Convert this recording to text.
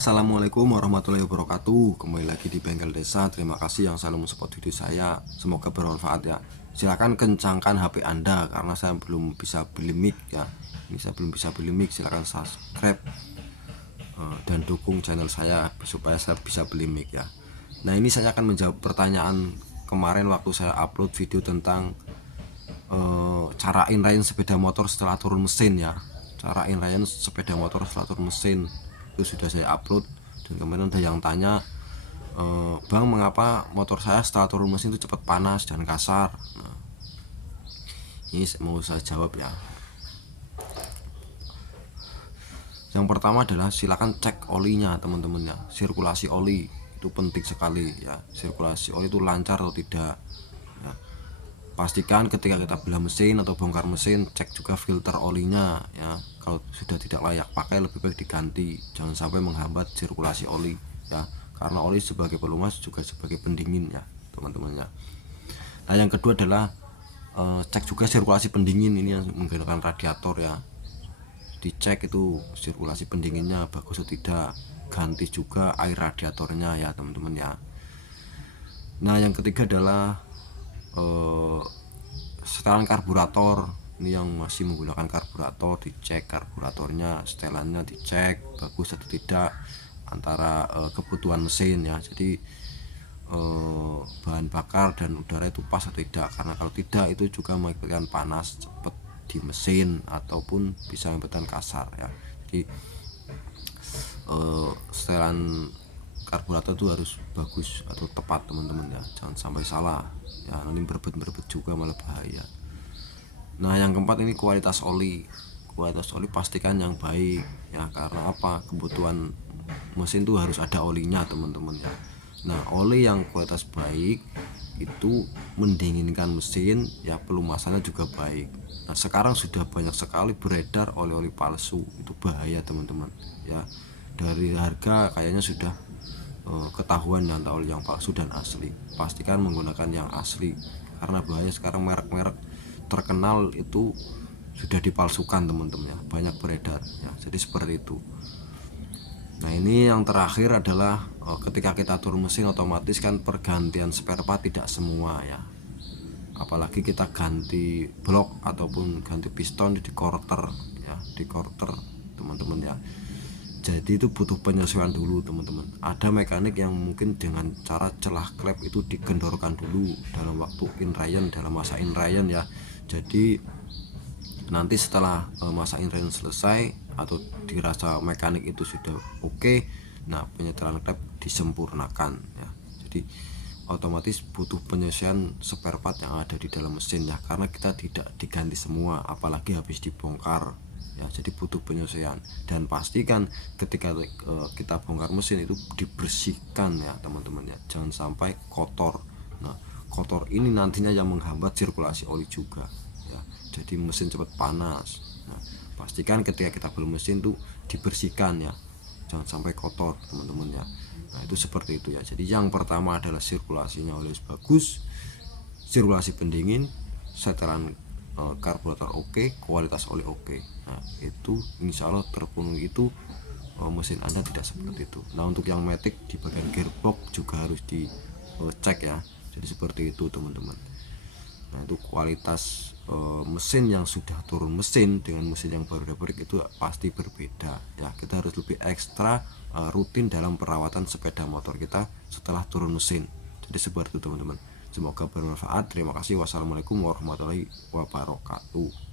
Assalamualaikum warahmatullahi wabarakatuh. Kembali lagi di Bengkel Desa. Terima kasih yang selalu mensupport video saya. Semoga bermanfaat ya. Silahkan kencangkan HP Anda karena saya belum bisa beli mic ya. Ini saya belum bisa beli mic. Silahkan subscribe dan dukung channel saya supaya saya bisa beli mic ya. Nah, ini saya akan menjawab pertanyaan kemarin waktu saya upload video tentang cara inline sepeda motor setelah turun mesin ya. Cara inline sepeda motor setelah turun mesin itu sudah saya upload, dan kemarin ada yang tanya, Bang, mengapa motor saya setelah turun mesin itu cepat panas dan kasar. Nah, ini mau saya jawab ya. Yang pertama adalah silakan cek olinya teman-teman ya. Sirkulasi oli itu penting sekali ya. Sirkulasi oli itu lancar atau tidak ya. Pastikan ketika kita belah mesin atau bongkar mesin, cek juga filter olinya ya. Kalau sudah tidak layak pakai, lebih baik diganti. Jangan sampai menghambat sirkulasi oli ya. Karena oli sebagai pelumas juga sebagai pendingin ya teman-teman ya. Nah, yang kedua adalah cek juga sirkulasi pendingin. Ini yang menggunakan radiator ya. Dicek itu sirkulasi pendinginnya bagus atau tidak. Ganti juga air radiatornya ya teman-teman ya. Nah, yang ketiga adalah setelan karburator. Ini yang masih menggunakan karburator, dicek karburatornya, setelannya dicek bagus atau tidak antara kebutuhan mesin ya. Jadi bahan bakar dan udara itu pas atau tidak, karena kalau tidak itu juga mengakibatkan panas cepat di mesin ataupun bisa menyebabkan kasar ya. Jadi setelan karburator itu harus bagus atau tepat teman-teman ya, jangan sampai salah ya, nanti berebut juga malah bahaya. Nah, yang keempat ini kualitas oli. Kualitas oli pastikan yang baik ya, karena apa, kebutuhan mesin tuh harus ada olinya teman-teman ya. Nah, oli yang kualitas baik itu mendinginkan mesin ya, pelumasannya juga baik. Nah, sekarang sudah banyak sekali beredar oli-oli palsu, itu bahaya teman-teman ya. Dari harga kayaknya sudah ketahuan antara oli yang palsu dan asli. Pastikan menggunakan yang asli, karena bahaya sekarang merek-merek terkenal itu sudah dipalsukan teman-teman ya, banyak beredar ya. Jadi seperti itu. Nah, ini yang terakhir adalah ketika kita turun mesin otomatis kan pergantian spare part tidak semua ya. Apalagi kita ganti blok ataupun ganti piston di quarter ya, di quarter teman-teman ya. Jadi itu butuh penyesuaian dulu teman-teman. Ada mekanik yang mungkin dengan cara celah klep itu digendorkan dulu dalam waktu inline, dalam masa inline ya. Jadi nanti setelah masa inline selesai atau dirasa mekanik itu sudah oke, nah penyetelan klep disempurnakan ya. Jadi otomatis butuh penyesuaian spare part yang ada di dalam mesin ya, karena kita tidak diganti semua apalagi habis dibongkar ya. Jadi butuh penyesuaian, dan pastikan ketika kita bongkar mesin itu dibersihkan ya teman-teman ya, jangan sampai kotor. Nah, kotor ini nantinya yang menghambat sirkulasi oli juga ya, jadi mesin cepat panas. Nah, pastikan ketika kita beli mesin tuh dibersihkan ya, jangan sampai kotor teman-teman ya. Nah, itu seperti itu ya. Jadi yang pertama adalah sirkulasinya oli bagus, sirkulasi pendingin, setelan karburator oke, kualitas oli oke. Nah, itu insya Allah terpenuhi itu mesin Anda tidak seperti itu. Nah, untuk yang matic di bagian gearbox juga harus dicek ya. Jadi seperti itu teman-teman. Nah, itu kualitas mesin yang sudah turun mesin dengan mesin yang baru diberi itu pasti berbeda ya. Kita harus lebih ekstra rutin dalam perawatan sepeda motor kita setelah turun mesin. Jadi seperti itu teman-teman. Semoga bermanfaat. Terima kasih. Wassalamualaikum warahmatullahi wabarakatuh.